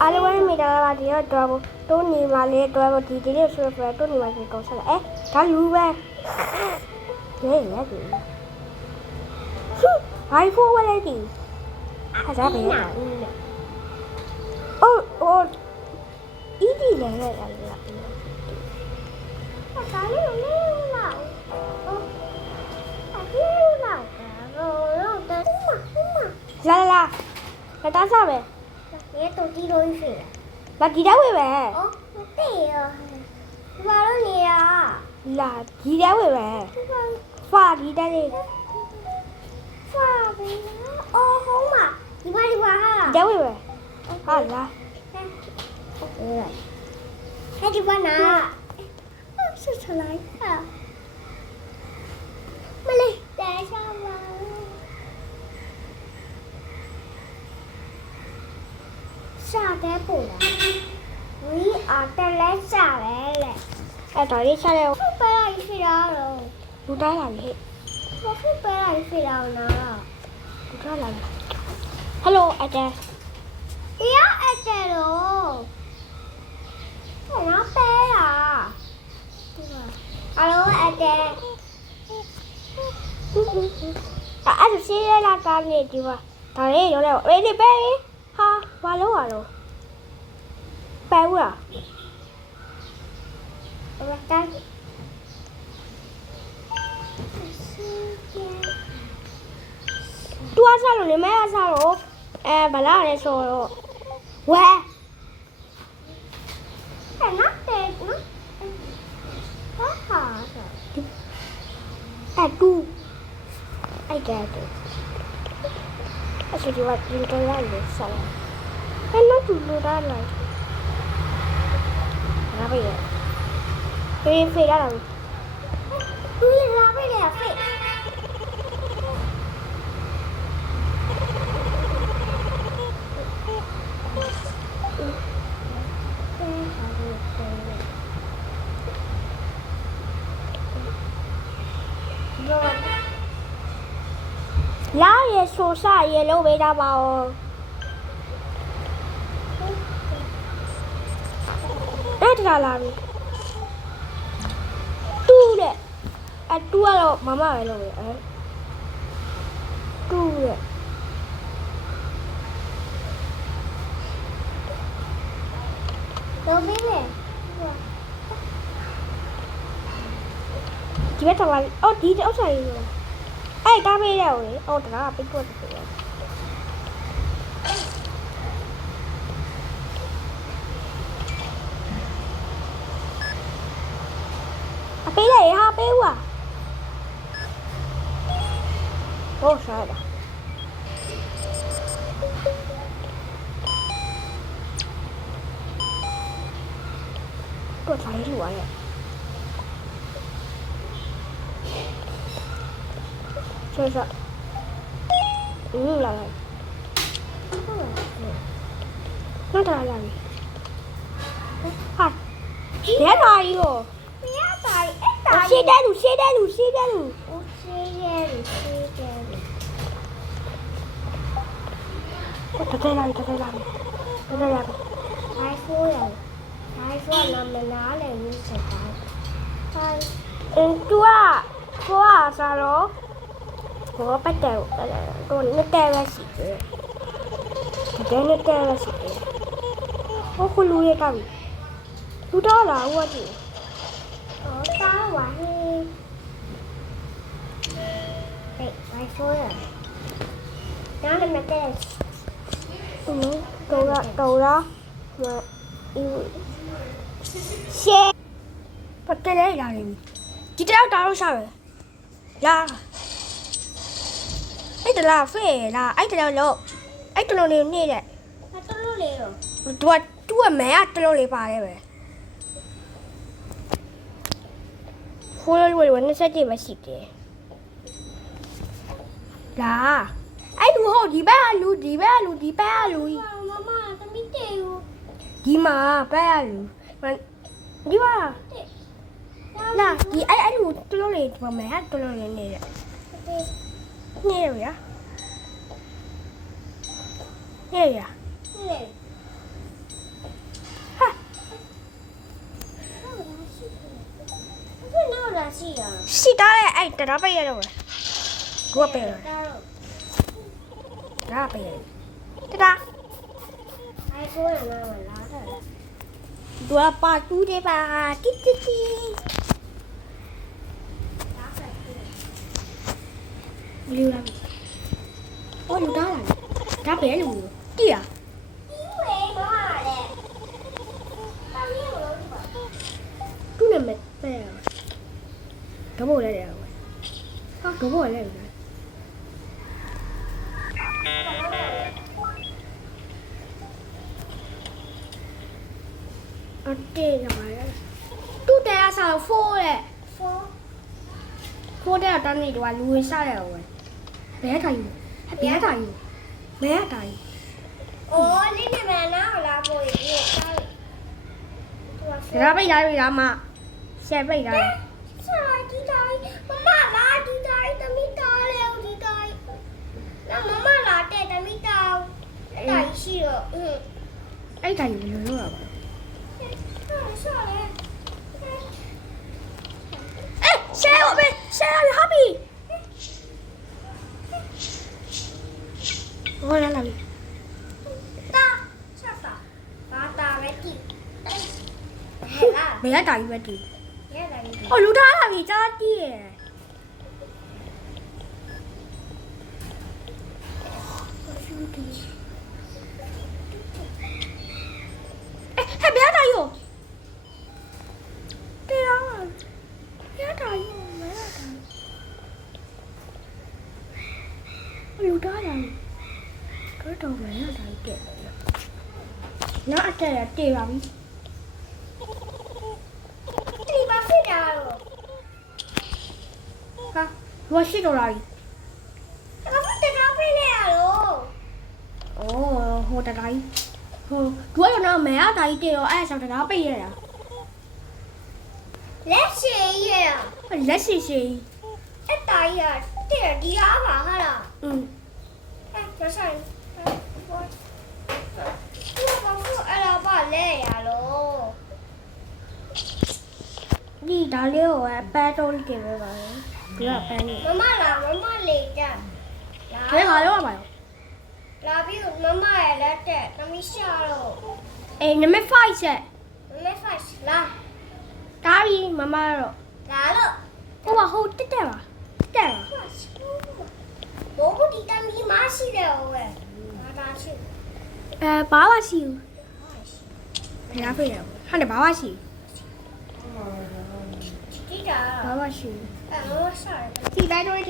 အားလုံးပဲမိသားစုဒီတော့တော့နေပါလေတော့ဒီလေးဆိုတော့တော့နေပါစေတော့ဆက်လာဒါလူပဲရေးရတယ် iPhone ဝယ်လိုက်ပြီဟာဒါပဲအိုးအီဒီလည်းရတယ်လားဒါလေးလေးလောက်အဲ့လောက်လာတာစားပဲရေတူတီလို့ရှိတယ်လာဒီတော့ဝယ်ပဲအော်မသိရဘာလို့နေရလာဒီတော့ဝယ်ပဲဖာဒီတဲ့လေးဖာပဲအော်ဟုတ်မှာဒီပါဟာဒီတော့ဝယ်ပဲဟာလာဟဲ့ဒီပါနာဆက်ချလိုက်ဟာမလေးတဲချာပါရှာတဲ့ပုံလားဝီအားတလဲရှာပဲလေအဲ့ဒါလေးရှာတယ်ဖုတ်ပဲလိုက်ဖြစ်တာတော့လူတိုင်းလာလေဖုတ်ပဲလိုက်ဖြစ်တာနော်လူတိုင်းလာလေဟယ်လိုအတဲတရားအတဲတော့နော်ပဲလားဟယ်လိုအတဲအဲ့ဒါစီးရလာကနေဒီပါဒါလေးရောလဲအေးဒီပဲဟာဘာလို့อ่ะလို့ပဲဘူးလားဘာတန်းတူအားစားလို့လေမဲအားစားလို့ဘာလာလဲဆိုတော့ဝဲအဲ့နော်တဲ့နော်ဟာအဲ့တူအဲ့ကဲအဲ့ဒီကဒီတော့လာလို့စားအဲ့နော်တူလို့လာလိုက်လာပဲဖေးရတာသူလာပဲလေဖေးလာရဆိုစားရလို့ပဲတာပါဦးအဲ့ဒါလာပြီတူးတဲ့အတူးကတော့မမပဲလုပ်ရတူးတဲ့တော့မင်းလေဒီဘက်တော့အော်ဒီအောက်ဆိုင်ရောအဲ့တားမေးတယ်လေအော်ဒါကပိတ်ကွက်တယ်အပေးလိုက်ဟာပေးဦးဟိုစားတာတော့ဆိုင်လူရရဲ့ဆက်လာလာနော်တာလာပြီဟာရဲတာကြီးကိုရှေ့တဲ့လူတထဲလာပြီiPhone နာမည်နားလည်းမျိုးစကားတူကစားတော့ဘောပတ်တယ်တော့နေတဲ့ရရှိတယ်တဲ့နေတဲ့ရရှိတယ်ဟိုကလူရတာပြီလူတော့လာဦးကတာဝါဟေးiPhone နားလည်းမတည့်တော်ရရှေ့ပတ်တယ်လာတယ်ဒီတောက်တာလို့ရှာပဲလာအဲ့ဒါလားဖေးလားအဲ့ဒါလို့အဲ့ဒါလို့နေနေတဲ့အဲ့ဒါလို့လေတော့တူကမဲအဲ့ဒါလို့လေပါတယ်ပဲခိုးလို့ဝင်စက်ကြည့်မရှိတယ်လာအဲ့လူဟုတ်ဒီဘက်ကလူမမသမီးတေကိုဒီမှာဘက်ကလူဒီပါလာဒီအဲ့လူတူလို့လေဒီမှာမဲတူလို့လေနေတဲ့နေရနေ ရှိတာရှိတာလေအဲ့တရားပိတ်ရတော့ကိုကပိတ်ရဒါပိတ်ရတရားအဲ့ကိုရလာလာတယ်သူကပါတူးတယ်ပါတီတီတီလူလာအော်လူတားလာဒါပဲလူတီးရသူနဲ့မဲ့ပဲတော့ဘောလဲတယ်ဟာတော့ဘောလဲတယ်အတေးရပါရဲ့သူတဲအစားဖိုးလေဖိုးတဲ့တန်းနေတော့လူဝင်စားတယ်ဝယ်ဘဲထိုင်ဘဲထိုင်ဘဲထိုင်အိုးနေနေမနာလာပို့ရေစားဒါပိတ်လာပြီလားမဆက်ပိတ်လာစားဒီတိုင်းမမလာဒီတိုင်းတမိတားလေဒီတိုင်းမမလာတဲ့တမိတားအဲ့ဒါရှိတော့အဲ့တိုင်းလိုလိုရပါဆောလေရှယ်ဟုတ်ပြီရှယ်ဟာဘီဟောလာလာပြီတာချက်တာဘာတာပဲတိဘယ်ရတာကြီးပဲတီးဟောလူထားလာပြီကြားတီးရယ်ဟဲ့ဘယ်ရတာကြီးတရားဘယ်ရတာကြီးဘယ်ရတာလူထားလာတော့ဘယ်ရတာကြီးတက်တယ်နော်အတက်ရတေးပါပြီဟာဘာရှိတော့လာပြီဘာဖြစ်တရားပေးနေရလို့အိုးဟိုတရားကြီးဟိုဒွါရနာမဲအတားကြီးတေရောအဲ့ဆောက်တရားပေးရတာလက်ရှိရလက်ရှိအတားကြီးတဲ့ဒီအားပါဟာလားအဲ့ကျဆိုင်ဘာလို့အဲ့လိုပါလဲရလို့ဒီဒါလေးကိုပဲတော့လေးတင်ပေးပါမယ်ဒီကပန်းလေးမမလာမမလေးကြခဲငါလောက်ပါရောလာပြီးမမရဲ့လက်တက်သမီးရှာတော့အေးနံပါတ်5ချက်နံပါတ်5လာဒါပြီးမမတော့လာလို့ဟိုပါဟိုတက်ပါဘောဘူးဒီသမီးမရှိတယ်ဟိုပဲငါဒါရှိဘာမှရှိဘူးဘယ်ရဖေးရဟာလေဘာမှရှိဘာမှရှိမမရှာတယ်ဒီတိုင်းတော့